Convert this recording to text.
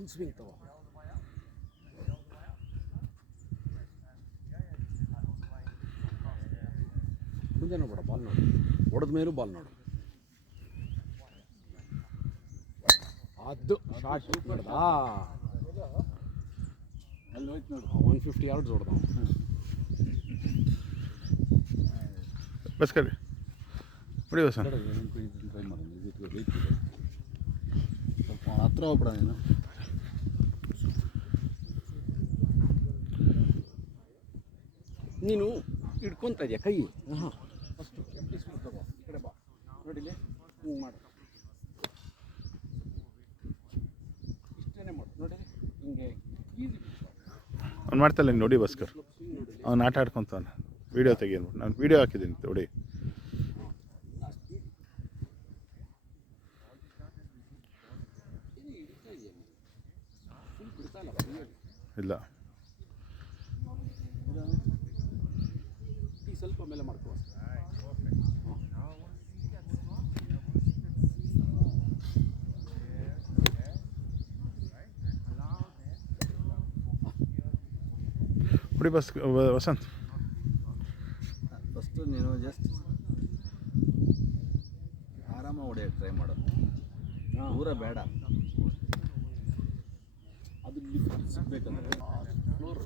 Full swing ತಗೋ. ಮುಂದೆ ನೋಡ್ಬೇಡ, ball ನೋಡು, ಹೊಡೆದ ಮೇಲೂ ಬಾಲ್ ನೋಡು. ಅದು ಶಾರ್ಟ್ ನೋಡ್ದಾ, ಅಲ್ಲಿ ಹೋಯ್ತು ನೋಡು. 150 yards ಹೊಡೆದ. ಬಸ್ ಕರಿ ಬಿಡಿ ಬಸ್. ಟ್ರೈ ಮಾಡೋದು, ಸ್ವಲ್ಪ ಹತ್ರ ಹೋಗ್ಬಿಡ ನೀನು. ನೀನು ಹಿಡ್ಕೊತಾ ಇದೆಯಾ ಕೈ? ಹಾಂ, ಫಸ್ಟು ಎಂಟಿ ಸ್ವಿಂಗ್ ತಗೋ, ಈ ಕಡೆ ಬಾ, ನೋಡಿಲಿ ಹಿಂಗೆ ಮಾಡು, ಇಷ್ಟೇ ಮಾಡು, ನೋಡಿಲಿ ಹಿಂಗೆ ಈಸಿ. ಅವ್ನು ಮಾಡ್ತಾಯಿಲ್ಲ ನೋಡಿ ಬಸ್ಕರ್, ಅವ್ನು ಆಟ ಆಡ್ಕೊತಾನೆ. ವೀಡಿಯೋ ತೆಗಿಯೋದು, ನಾನು ವೀಡಿಯೋ ಹಾಕಿದ್ದೀನಿ ನೋಡಿ. ಇಲ್ಲ ಸ್ವಲ್ಪ ಮೇಲೆ ಮಾಡ್ಕೋ. ಬಿಡಿ ಬಸ್ ವಸಂತ್. ಫಸ್ಟು ನೀನು ಜಸ್ಟ್ ಆರಾಮಾಗಿ ಹೊಡೆಯೋಕ್ಕೆ ಟ್ರೈ ಮಾಡೋದು, ದೂರ ಬೇಡ. ಅದು ಸಿಗ್ಬೇಕಂದ್ರೆ ಫ್ಲೋರ್